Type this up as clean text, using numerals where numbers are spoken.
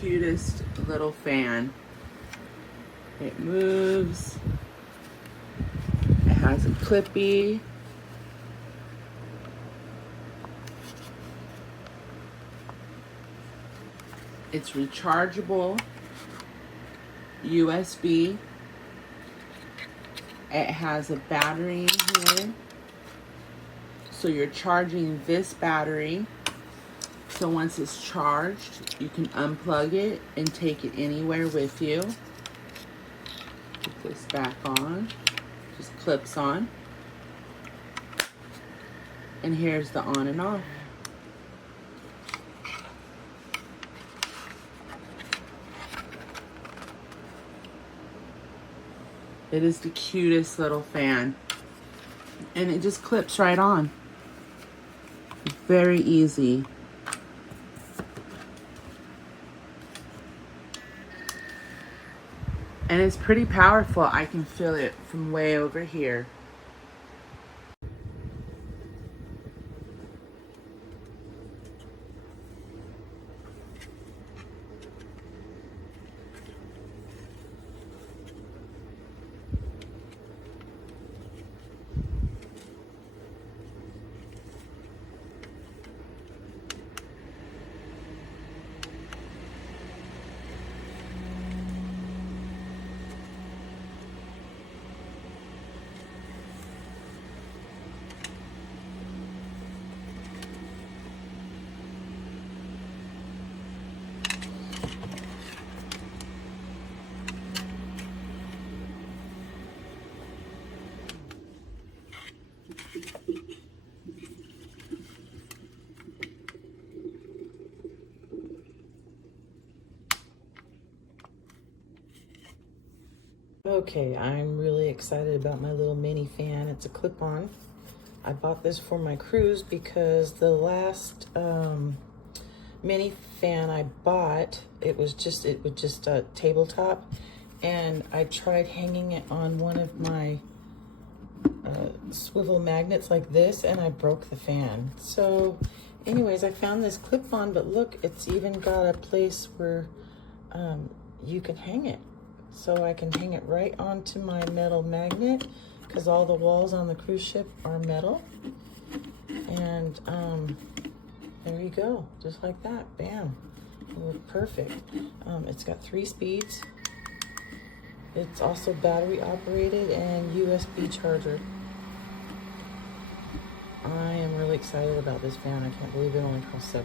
cutest little fan. It moves. It has a clippy. It's rechargeable, USB. It has a battery in here. So you're charging this battery. So once it's charged, you can unplug it and take it anywhere with you. Put this back on. Just clips on. And here's the on and off. It is the cutest little fan. And it just clips right on. Very easy. And it's pretty powerful. I can feel it from way over here. Okay, I'm really excited about my little mini fan. It's a clip-on. I bought this for my cruise because the last mini fan I bought, it was just a tabletop, and I tried hanging it on one of my swivel magnets like this, and I broke the fan. So anyways, I found this clip-on, but look, it's even got a place where you can hang it. So I can hang it right onto my metal magnet, because all the walls on the cruise ship are metal. And there you go, just like that, bam. It was perfect. It's got 3 speeds. It's also battery operated and USB charger. I am really excited about this fan. I can't believe it only cost $7.